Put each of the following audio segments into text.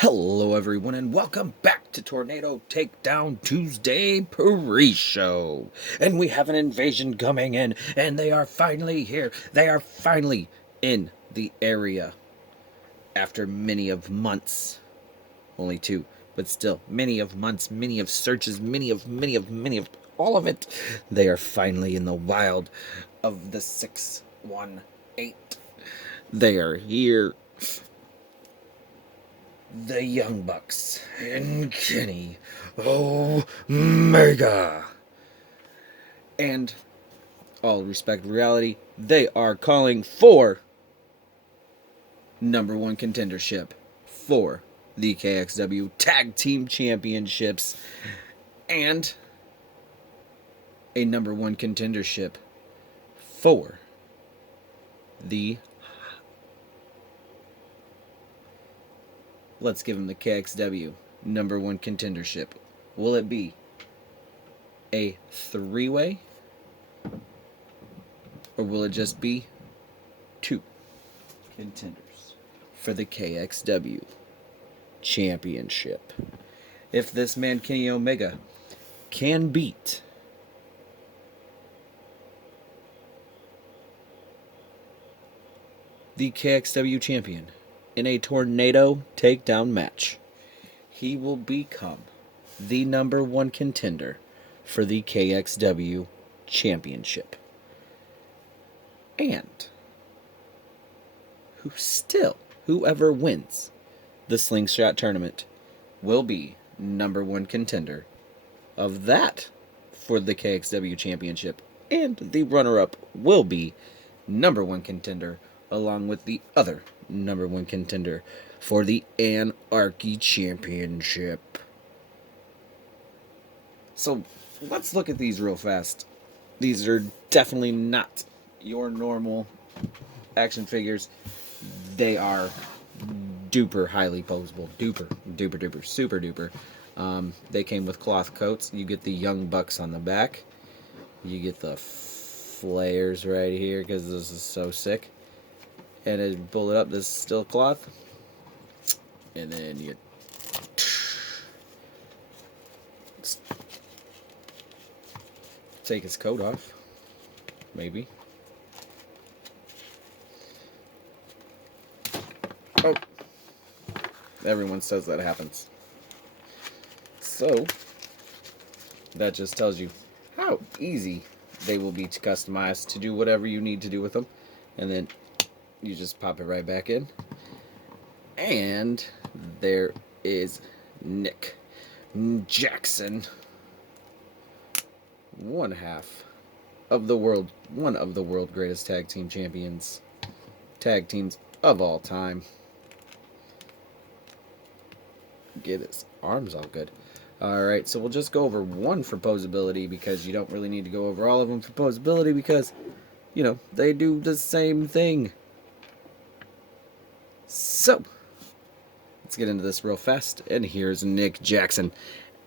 Hello everyone and welcome back to Tornado Takedown Tuesday pre-show. And we have an invasion coming in and they are finally here. They are finally in the area after many of months. Only two, but still many of months, many of searches, many of all of it. They are finally in the wild of the 618. They are here. The Young Bucks and Kenny Omega. And all respect reality, they are calling for number one contendership for the KXW Tag Team Championships and a number one contendership for the let's give him the KXW number one contendership. Will it be a three-way? Or will it just be two contenders for the KXW Championship? If this man, Kenny Omega, can beat the KXW Champion in a tornado takedown match, he will become the number one contender for the KXW Championship. And whoever wins the slingshot tournament will be number one contender of that for the KXW Championship. And the runner-up will be number one contender along with the other number one contender for the Anarchy Championship. So let's look at these real fast. These are definitely not your normal action figures. They are duper highly posable. Duper, super duper. They came with cloth coats. You get the Young Bucks on the back. You get the flares right here because this is so sick. And as you pull it up, this is still cloth. And then you take his coat off. Maybe. Oh. Everyone says that happens. So, that just tells you how easy they will be to customize, to do whatever you need to do with them. And then you just pop it right back in. And there is Nick Jackson, one of the world greatest tag team champions, tag teams of all time. Get his arms all good. Alright, so we'll just go over one for posability because you don't really need to go over all of them for posability because, you know, they do the same thing. So, let's get into this real fast. And here's Nick Jackson.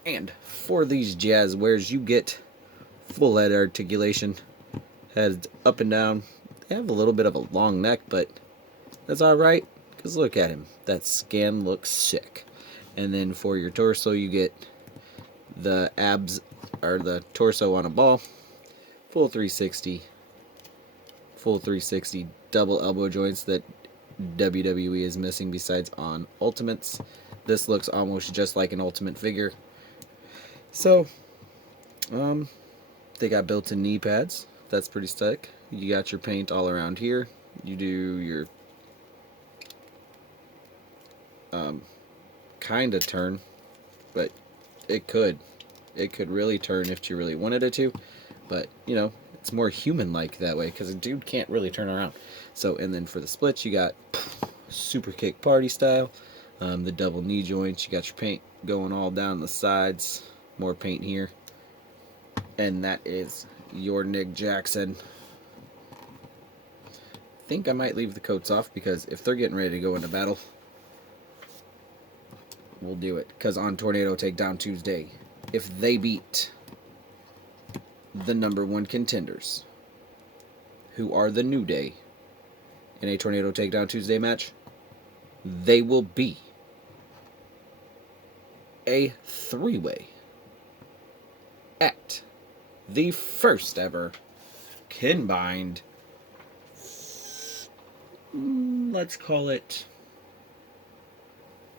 And for these jazz wares, you get full head articulation, head up and down. They have a little bit of a long neck, but that's alright, because look at him. That scan looks sick. And then for your torso, you get the abs, or the torso on a ball, full 360 double elbow joints that WWE is missing besides on Ultimates. This looks almost just like an Ultimate figure. So, they got built-in knee pads. That's pretty sick. You got your paint all around here. You do your kind of turn, but it could really turn if you really wanted it to. But, you know, it's more human-like that way because a dude can't really turn around. So, and then for the splits, you got super kick party style, the double knee joints. You got your paint going all down the sides, more paint here, and that is your Nick Jackson. I think I might leave the coats off because if they're getting ready to go into battle, we'll do it. Because on Tornado Takedown Tuesday, if they beat the number one contenders, who are the New Day, in a Tornado Takedown Tuesday match, they will be a three-way at the first ever combined, let's call it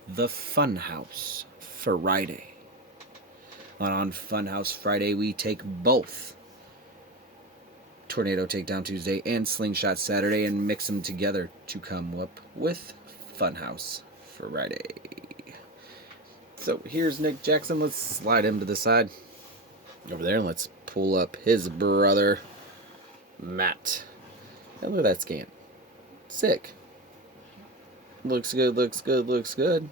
the Funhouse Friday. On Funhouse Friday, we take both Tornado Takedown Tuesday and Slingshot Saturday and mix them together to come up with Funhouse Friday. So here's Nick Jackson. Let's slide him to the side over there and let's pull up his brother, Matt. And look at that scan. Sick. Looks good, looks good, looks good.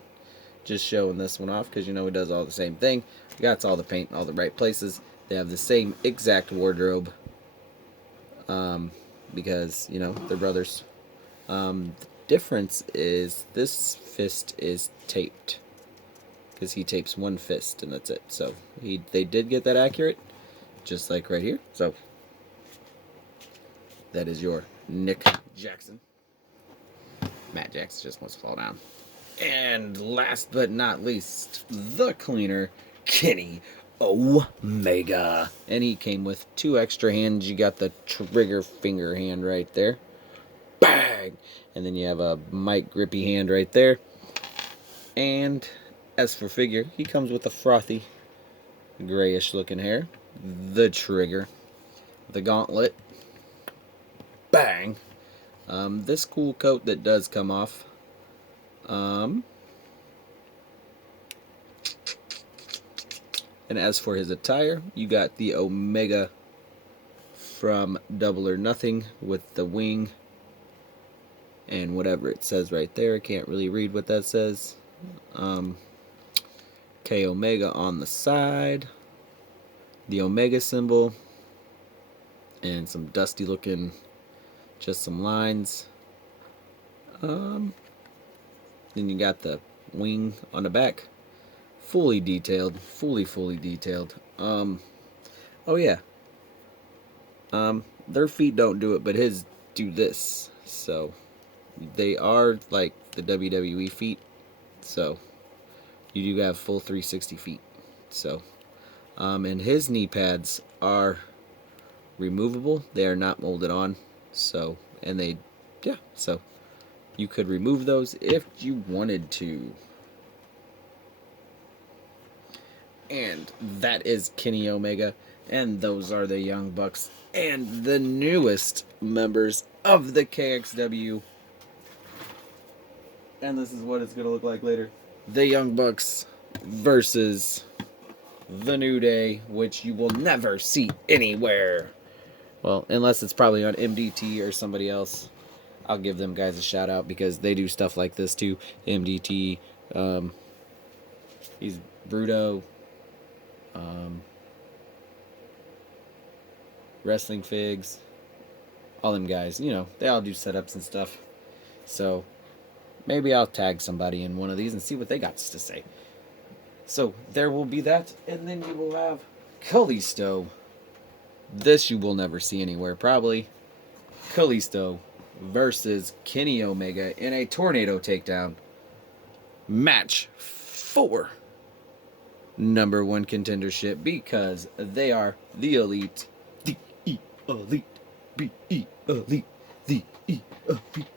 Just showing this one off because, you know, he does all the same thing. He got all the paint in all the right places. They have the same exact wardrobe because, you know, they're brothers. The difference is this fist is taped because he tapes one fist and that's it. So they did get that accurate, just like right here. So that is your Nick Jackson. Matt Jackson just wants to fall down. And last but not least, the cleaner, Kenny Omega. And he came with 2 extra hands. You got the trigger finger hand right there. Bang! And then you have a mic grippy hand right there. And as for figure, he comes with a frothy, grayish looking hair. The trigger. The gauntlet. Bang! This cool coat that does come off. And as for his attire, you got the Omega from Double or Nothing with the wing and whatever it says right there. I can't really read what that says. K Omega on the side, the Omega symbol, and some dusty looking, just some lines. Then you got the wing on the back. Fully detailed. Fully detailed. Oh yeah. Their feet don't do it, but his do this. So they are like the WWE feet. So you do have full 360 feet. So and his knee pads are removable. They are not molded on. So and they so you could remove those if you wanted to. And that is Kenny Omega. And those are the Young Bucks and the newest members of the KXW. And this is what it's going to look like later. The Young Bucks versus the New Day, which you will never see anywhere. Well, unless it's probably on MDT or somebody else. I'll give them guys a shout out because they do stuff like this too. MDT, he's Bruto, Wrestling Figs, all them guys, you know, they all do setups and stuff. So maybe I'll tag somebody in one of these and see what they got to say. So there will be that, and then you will have Kalisto. This you will never see anywhere, probably. Kalisto versus Kenny Omega in a Tornado Takedown match for #1 contendership because they are the elite. The elite. B-E elite. The elite.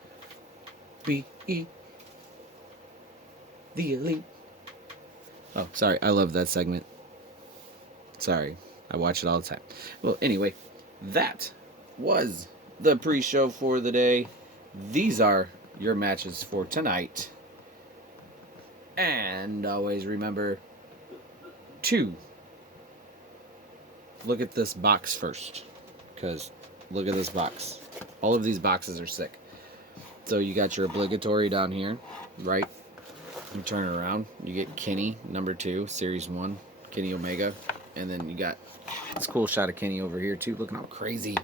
B-E. The elite. Oh, sorry. I love that segment. Sorry. I watch it all the time. Well, anyway, that was the pre-show for the day. These are your matches for tonight. And always remember to look at this box first. Because look at this box. All of these boxes are sick. So you got your obligatory down here, right? You turn it around. You get Kenny, #2, Series 1, Kenny Omega. And then you got this cool shot of Kenny over here too. Looking all crazy.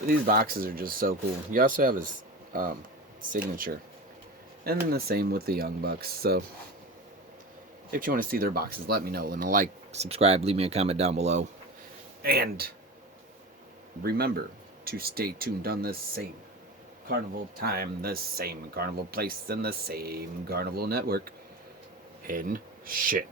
These boxes are just so cool. You also have his signature. And then the same with the Young Bucks. So if you want to see their boxes, let me know. And like, subscribe, leave me a comment down below. And remember to stay tuned on the same carnival time, the same carnival place, and the same carnival network. Hidden shit.